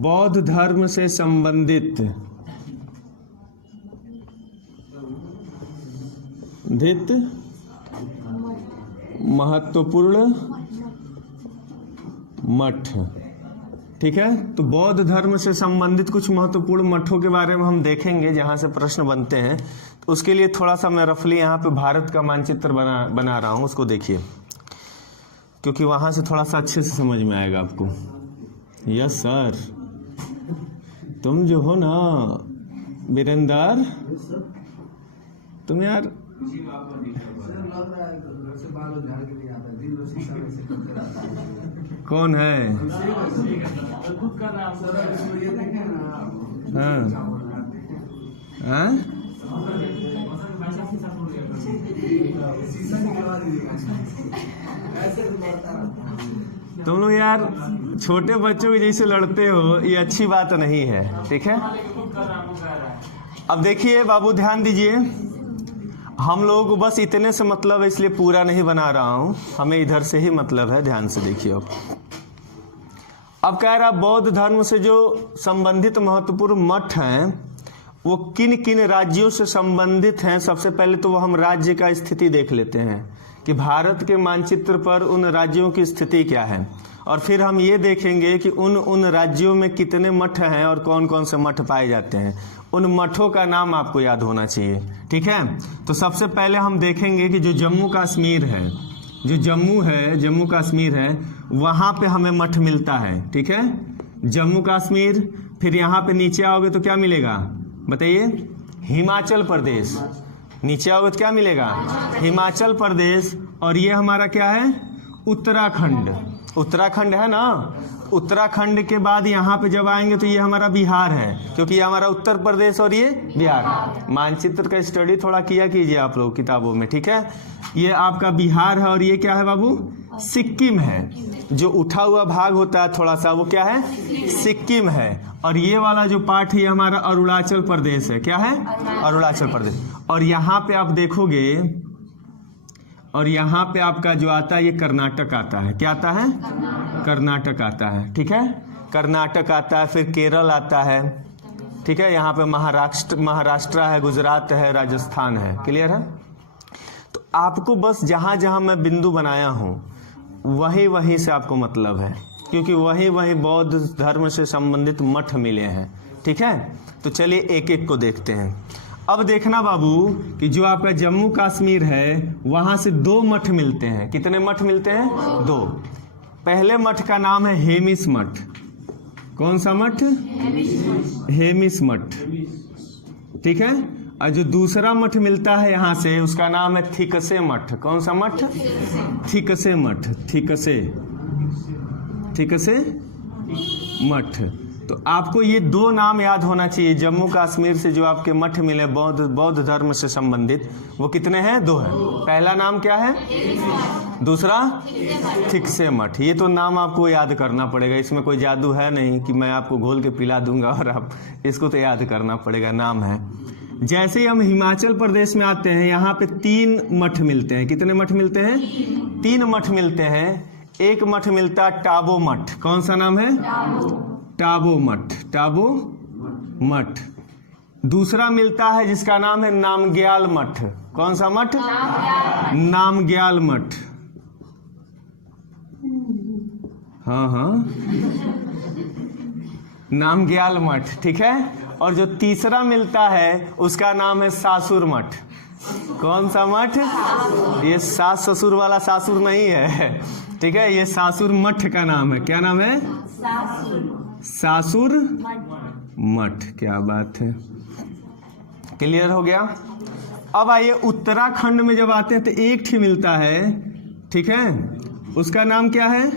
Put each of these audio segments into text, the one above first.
बौद्ध धर्म से संबंधित महत्वपूर्ण मठ। ठीक है, तो बौद्ध धर्म से संबंधित कुछ महत्वपूर्ण मठों के बारे में हम देखेंगे जहां से प्रश्न बनते हैं। तो उसके लिए थोड़ा सा मैं रफली यहाँ पे भारत का मानचित्र बना रहा हूँ, उसको देखिए, क्योंकि वहां से थोड़ा सा अच्छे से समझ में आएगा आपको। यस सर, तुम जो हो ना वीरेंद्र, तुम यार कौन है? हाँ हाँ, तुम लोग यार छोटे बच्चों के जैसे लड़ते हो, ये अच्छी बात नहीं है। ठीक है, अब देखिए बाबू, ध्यान दीजिए, हम लोगों को बस इतने से मतलब है, इसलिए पूरा नहीं बना रहा हूं, हमें इधर से ही मतलब है। ध्यान से देखिए। अब कह रहा बौद्ध धर्म से जो संबंधित महत्वपूर्ण मठ हैं वो किन किन राज्यों से संबंधित हैं। सबसे पहले तो वो हम राज्य का स्थिति देख लेते हैं कि भारत के मानचित्र पर उन राज्यों की स्थिति क्या है, और फिर हम ये देखेंगे कि उन राज्यों में कितने मठ हैं और कौन कौन से मठ पाए जाते हैं। उन मठों का नाम आपको याद होना चाहिए। ठीक है, तो सबसे पहले हम देखेंगे कि जो जम्मू कश्मीर है, जो जम्मू कश्मीर है, वहाँ पे हमें मठ मिलता है। ठीक है, जम्मू कश्मीर। फिर यहाँ पे नीचे आओगे तो क्या मिलेगा बताइए? हिमाचल प्रदेश। नीचे आओगे तो क्या मिलेगा? हिमाचल प्रदेश। और ये हमारा क्या है? उत्तराखंड। उत्तराखंड है ना। उत्तराखंड के बाद यहाँ पे जब आएंगे तो ये हमारा बिहार है, क्योंकि ये हमारा उत्तर प्रदेश और ये बिहार। मानचित्र का स्टडी थोड़ा किया कीजिए आप लोग किताबों में। ठीक है, ये आपका बिहार है, और ये क्या है बाबू? सिक्किम है। जो उठा हुआ भाग होता है थोड़ा सा, वो क्या है? सिक्किम है। और ये वाला जो पार्ट है हमारा अरुणाचल प्रदेश है। क्या है? अरुणाचल प्रदेश। और यहाँ पे आप देखोगे, और यहाँ पे आपका जो आता है ये कर्नाटक आता है। क्या आता है? कर्नाटक आता है। ठीक है, कर्नाटक आता है, फिर केरल आता है। ठीक है, यहाँ पे महाराष्ट्र है, गुजरात है, राजस्थान है। क्लियर है? तो आपको बस जहाँ जहाँ मैं बिंदु बनाया हूँ वहीं से आपको मतलब है, क्योंकि वहीं बौद्ध धर्म से संबंधित मठ मिले हैं। ठीक है, तो चलिए एक एक को देखते हैं। अब देखना बाबू कि जो आपका जम्मू कश्मीर है वहां से 2 मठ मिलते हैं। कितने मठ मिलते हैं? 2। पहले मठ का नाम है हेमिस मठ। कौन सा मठ? हेमिस मठ। ठीक है, और जो दूसरा मठ मिलता है यहाँ से उसका नाम है थिकसे मठ। कौन सा मठ? थिकसे मठ। थिकसे मठ। तो आपको ये 2 नाम याद होना चाहिए। जम्मू कश्मीर से जो आपके मठ मिले बौद्ध धर्म से संबंधित, वो कितने हैं? 2 हैं। पहला नाम क्या है? दूसरा थिकसे मठ। ये तो नाम आपको याद करना पड़ेगा, इसमें कोई जादू है नहीं कि मैं आपको घोल के पिला दूंगा और आप इसको तो याद करना पड़ेगा, नाम है। जैसे ही हम हिमाचल प्रदेश में आते हैं, यहाँ पे 3 मठ मिलते हैं। कितने मठ मिलते हैं? 3 मठ मिलते हैं। एक मठ मिलता है टाबो मठ। कौन सा नाम है? टाबो मठ। टाबो मठ। दूसरा मिलता है जिसका नाम है नामग्याल मठ। कौन सा मठ? नामग्याल मठ। हाँ, नामग्याल मठ। ठीक है, और जो तीसरा मिलता है उसका नाम है सासुर मठ। कौन सा मठ? ये सास ससुर वाला सासुर नहीं है। ठीक है, ये सासुर मठ का नाम है। क्या नाम है? सासुर मठ। क्या बात है, क्लियर हो गया? अब आइए उत्तराखंड में जब आते हैं तो एक ही मिलता है। ठीक है, उसका नाम क्या है?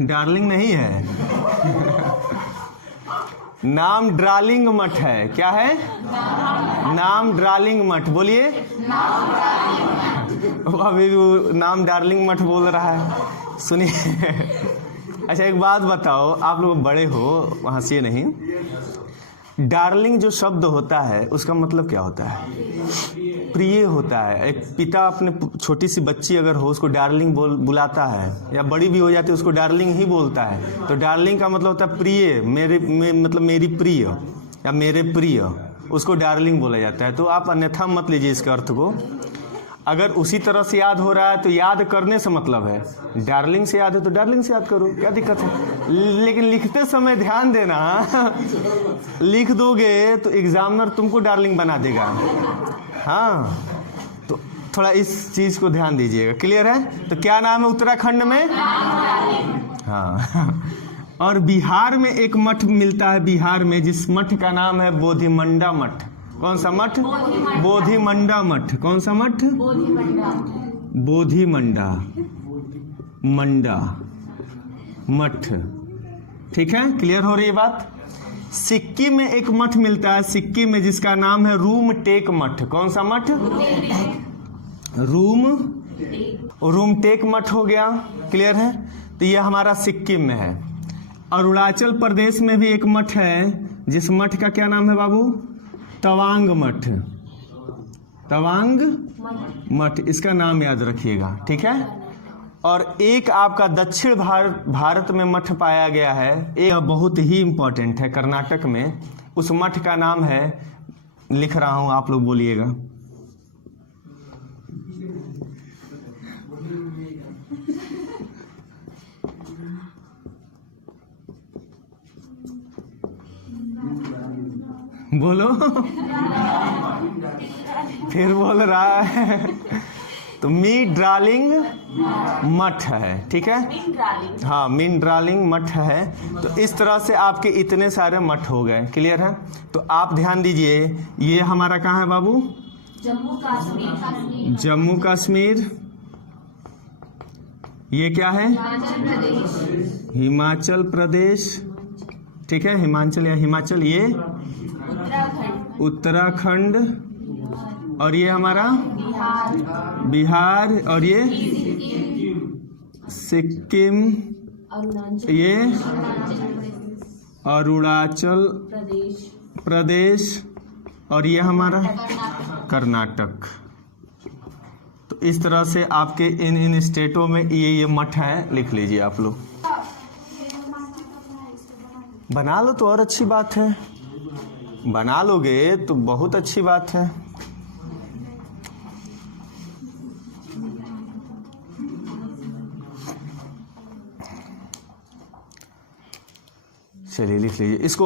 डार्लिंग नहीं है। नाम ड्रालिंग मठ है। क्या है? नाम ड्रालिंग मठ। बोलिए। अभी वो नाम डार्लिंग मठ बोल रहा है। सुनिए, अच्छा एक बात बताओ, आप लोग बड़े हो, हंसिए नहीं। डार्लिंग जो शब्द होता है उसका मतलब क्या होता है? प्रिय होता है। एक पिता अपने छोटी सी बच्ची अगर हो उसको डार्लिंग बुलाता है, या बड़ी भी हो जाती है उसको डार्लिंग ही बोलता है। तो डार्लिंग का मतलब होता है प्रिय, मतलब मेरी प्रिय या मेरे प्रिय, उसको डार्लिंग बोला जाता है। तो आप अन्यथा मत लीजिए इसके अर्थ को। अगर उसी तरह से याद हो रहा है तो याद करने से मतलब है। डार्लिंग से याद है तो डार्लिंग से याद करो, क्या दिक्कत है? लेकिन लिखते समय ध्यान देना, लिख दोगे तो एग्जामिनर तुमको डार्लिंग बना देगा। हाँ, तो थोड़ा इस चीज को ध्यान दीजिएगा। क्लियर है? तो क्या नाम है उत्तराखंड में? हाँ। और बिहार में एक मठ मिलता है, बिहार में, जिस मठ का नाम है बोधिमंडा मठ। कौन सा मठ? बोधिमंडा मठ। कौन सा मठ? बोधिमंडा मठ। ठीक है, क्लियर हो रही है बात? सिक्किम में एक मठ मिलता है, सिक्किम में, जिसका नाम है रूमटेक मठ। कौन सा मठ? रूमटेक मठ हो गया। क्लियर है? तो यह हमारा सिक्किम में है। अरुणाचल प्रदेश में भी एक मठ है, जिस मठ का क्या नाम है बाबू? तवांग मठ। तवांग मठ, इसका नाम याद रखिएगा। ठीक है? और एक आपका दक्षिण भारत में मठ पाया गया है, एक बहुत ही इंपॉर्टेंट है, कर्नाटक में। उस मठ का नाम है, लिख रहा हूं, आप लोग बोलिएगा। बोलो। फिर बोल रहा है। तो मिंडालिंग मठ है। ठीक है? हाँ, मिंडालिंग मठ है। तो इस तरह से आपके इतने सारे मठ हो गए। क्लियर है? तो आप ध्यान दीजिए, ये हमारा कहाँ है बाबू? जम्मू कश्मीर। ये क्या है? हिमाचल प्रदेश। ठीक है, हिमाचल या हिमाचल। ये उत्तराखंड। और ये हमारा बिहार। और ये सिक्किम। ये अरुणाचल प्रदेश। और ये हमारा कर्नाटक। तो इस तरह से आपके इन स्टेटों में ये मठ हैं। लिख लीजिए आप लोग। बना लो तो और अच्छी बात है, बना लोगे तो बहुत अच्छी बात है। चलिए लिख लीजिए इसको।